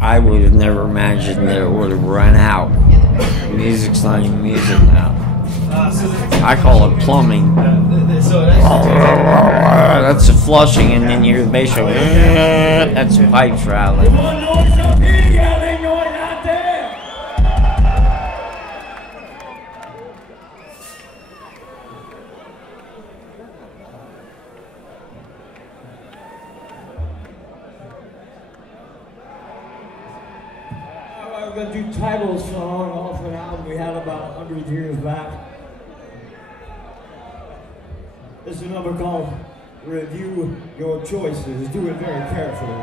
I would have never imagined that it would have run out. Music's not even music now. I call it plumbing. That's the flushing, and then you're basically that's pipes rattling. We're going to do titles song off an album we had about 100 years back. This is a number called Review Your Choices. Do it very carefully.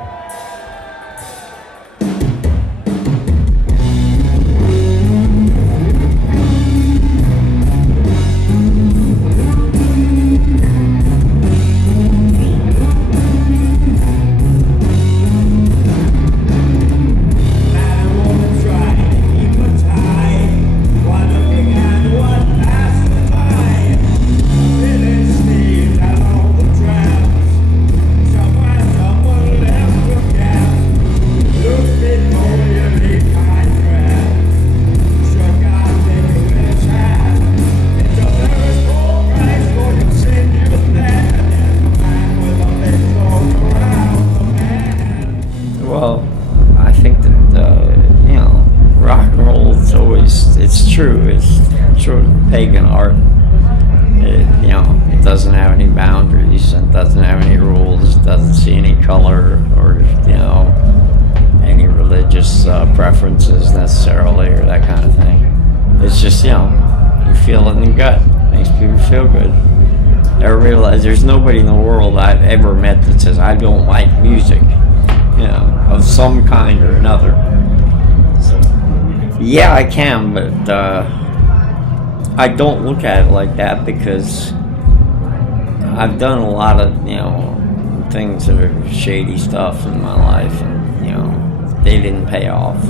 True, it's sort of pagan art. It doesn't have any boundaries and doesn't have any rules, doesn't see any color or any religious preferences necessarily or that kind of thing. It's just you feel it in the gut, makes people feel good. I realize there's nobody in the world I've ever met that says I don't like music, of some kind or another. Yeah, I can, but I don't look at it like that because I've done a lot of, things that are shady stuff in my life, and, they didn't pay off.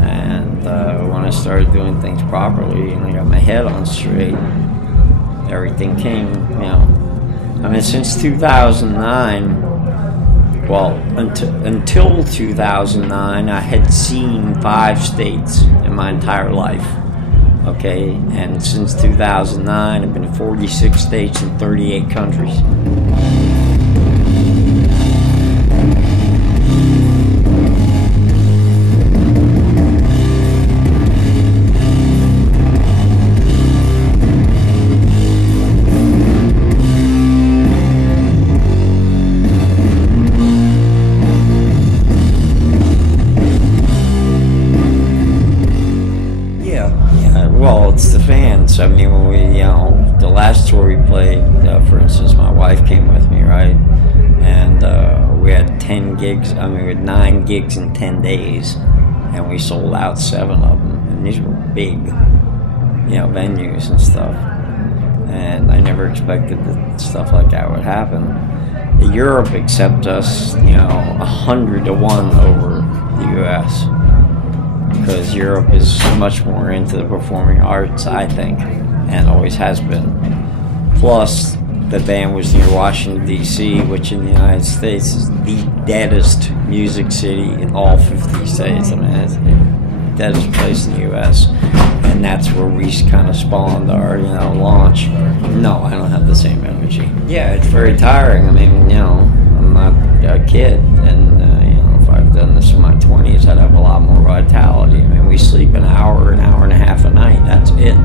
And when I started doing things properly and I got my head on straight, everything came, since 2009, well, until 2009, I had seen 5 states in my entire life, okay? And since 2009, I've been to 46 states and 38 countries. Well, it's the fans. When we, the last tour we played, for instance, my wife came with me, right? And we had 10 gigs, we had 9 gigs in 10 days, and we sold out 7 of them. And these were big, venues and stuff. And I never expected that stuff like that would happen. Europe accepts us, 100 to 1 over the U.S. because Europe is much more into the performing arts, I think, and always has been. Plus, the band was near Washington, D.C., which in the United States is the deadest music city in all 50 states. It's the deadest place in the U.S., and that's where we kind of spawned our, launch. No, I don't have the same energy. Yeah, it's very tiring. I'm not a kid, and if I've done this in my 20s, I'd have a lot more vitality. We sleep an hour and a half a night. That's it.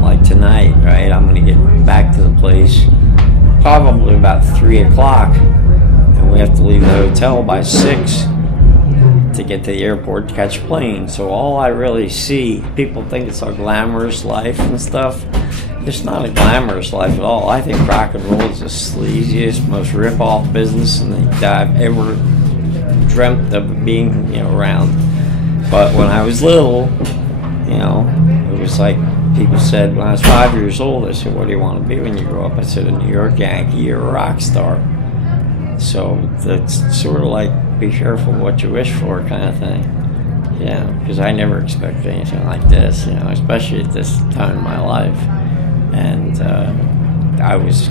Like tonight, right? I'm going to get back to the place probably about 3 o'clock, and we have to leave the hotel by 6 to get to the airport to catch a plane. So all I really see, people think it's a glamorous life and stuff. It's not a glamorous life at all. I think rock and roll is the sleaziest, most rip-off business that I've ever dreamt of being, around. But when I was little, it was like people said when I was 5 years old, I said, what do you want to be when you grow up? I said, a New York Yankee or a rock star. So that's sort of like, be careful what you wish for kind of thing. Yeah, because I never expected anything like this, especially at this time in my life. And I was,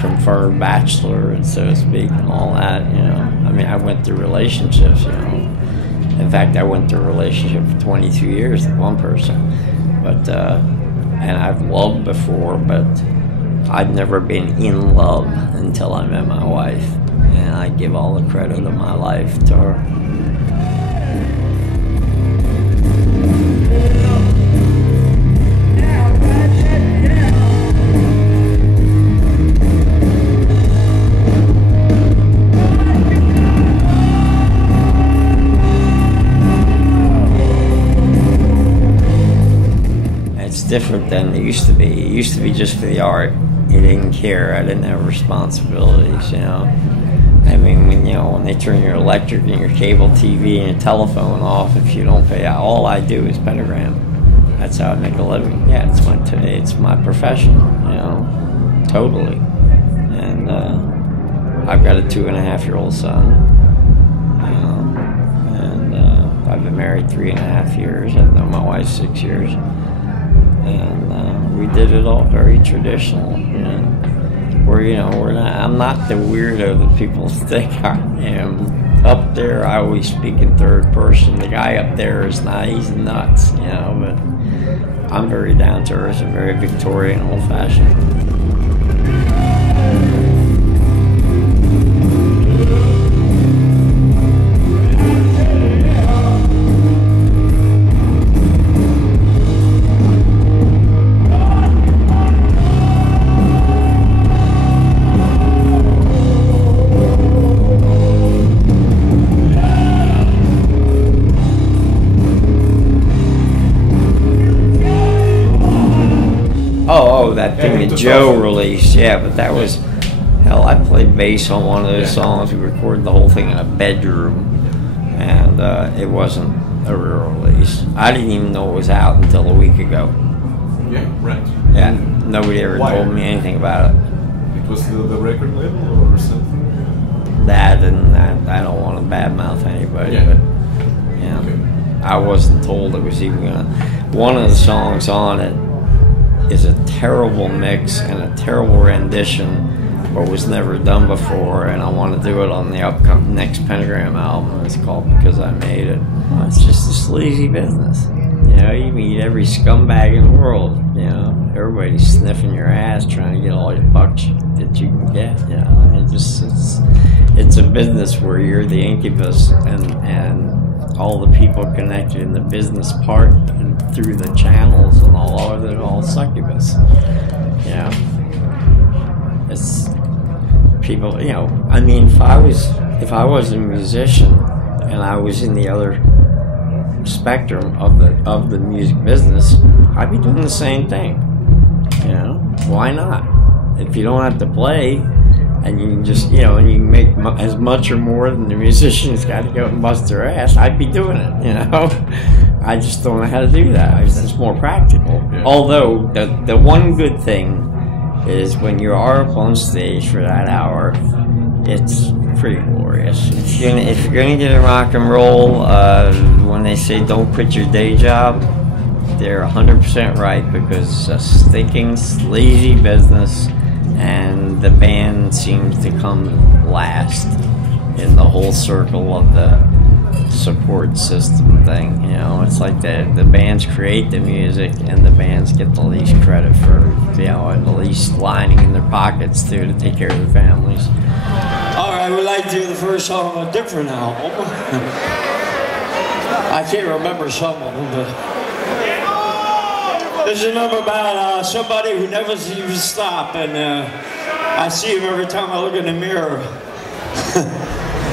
confirmed bachelor, and so to speak, and all that, I went through relationships, In fact, I went through a relationship for 22 years with one person, but and I've loved before, but I'd never been in love until I met my wife, and I give all the credit of my life to her. It's different than it used to be. It used to be just for the art. You didn't care. I didn't have responsibilities, you know. I mean, when they turn your electric and your cable TV and your telephone off, if you don't pay, all I do is Pentagram. That's how I make a living. Yeah, it's my profession, you know, totally. And I've got a 2.5-year-old son, you know, and I've been married 3.5 years. I've known my wife 6 years. And we did it all very traditional, you know. I'm not the weirdo that people think I am. Up there, I always speak in third person. The guy up there is not, he's nuts, you know, but I'm very down to earth and very Victorian, old fashioned. Oh, that thing that Joe released, yeah, but that was, hell, I played bass on one of those songs. We recorded the whole thing in a bedroom, and it wasn't a real release. I didn't even know it was out until a week ago. Yeah, right. Yeah, nobody ever told me anything about it. It was the record label or something? That, and I don't want to badmouth anybody, but, you know, okay. I wasn't told it was even gonna. One of the songs on it is a terrible mix and a terrible rendition, but was never done before, and I want to do it on the upcoming next Pentagram album. It's called Because I Made It. Well, it's just a sleazy business. You know, you meet every scumbag in the world, you know. Everybody's sniffing your ass trying to get all your bucks that you can get, you know. It's a business where you're the incubus and all the people connected in the business part and through the channels and all of it, all succubus. You know, it's people. You know, I mean, if I was a musician and I was in the other spectrum of the music business, I'd be doing the same thing. You know, why not? If you don't have to play, and you can just, you know, and you can make as much or more than the musician's got to go and bust their ass, I'd be doing it, you know. I just don't know how to do that. It's more practical. Yeah. Although, the one good thing is when you are up on stage for that hour, it's pretty glorious. If you're gonna get a rock and roll, when they say don't quit your day job, they're 100% right, because it's a stinking, sleazy business. And the band seems to come last in the whole circle of the support system thing. You know, it's like the bands create the music, and the bands get the least credit for, you know, and the least lining in their pockets too to take care of their families. All right, we'd like to do the first song on a different album. I can't remember some of them, but this is a number about somebody who never seems to stop, and I see him every time I look in the mirror.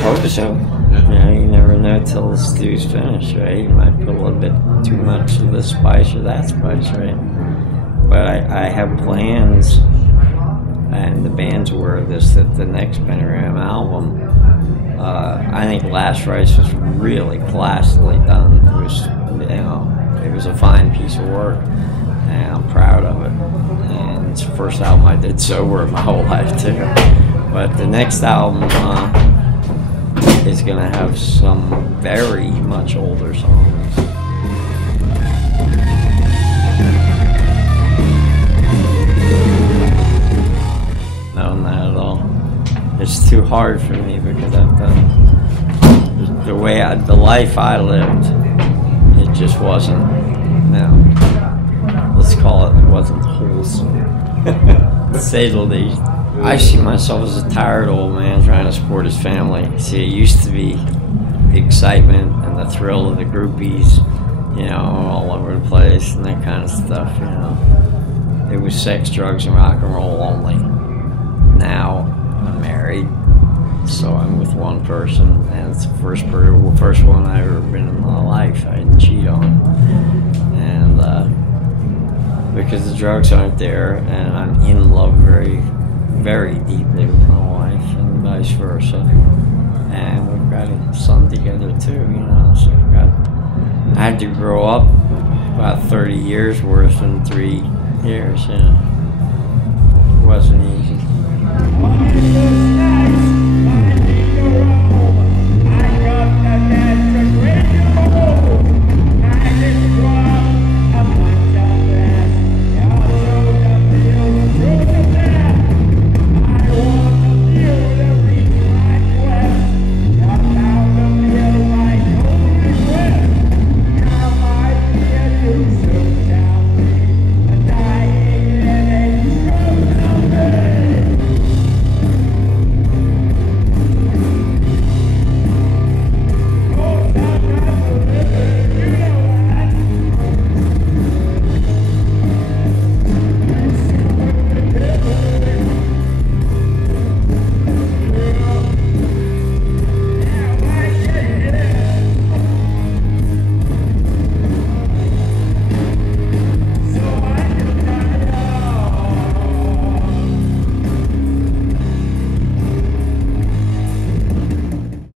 Hope so. Yeah, you never know till the stew's finished, right? You might put a little bit too much of this spice or that spice, right? But I have plans, and the band's aware of this, that the next Pentagram album, I think Last Rites was really classically done. It was, you know, it was a fine piece of work, and I'm proud of it. And it's the first album I did sober in my whole life too. But the next album is going to have some very much older songs. No, not at all. It's too hard for me because I've done the life I lived, it just wasn't, let's call it wasn't wholesome, to say the least. I see myself as a tired old man trying to support his family. See, it used to be the excitement and the thrill of the groupies, all over the place and that kind of stuff, It was sex, drugs, and rock and roll only. Now, I'm married, so I'm with one person, and it's the first one I've ever been in my life I didn't cheat on. And because the drugs aren't there, and I'm in love very, very deeply with my wife, and vice versa. And we've got a son together too, so I had to grow up about 30 years worth in 3 years, It wasn't easy.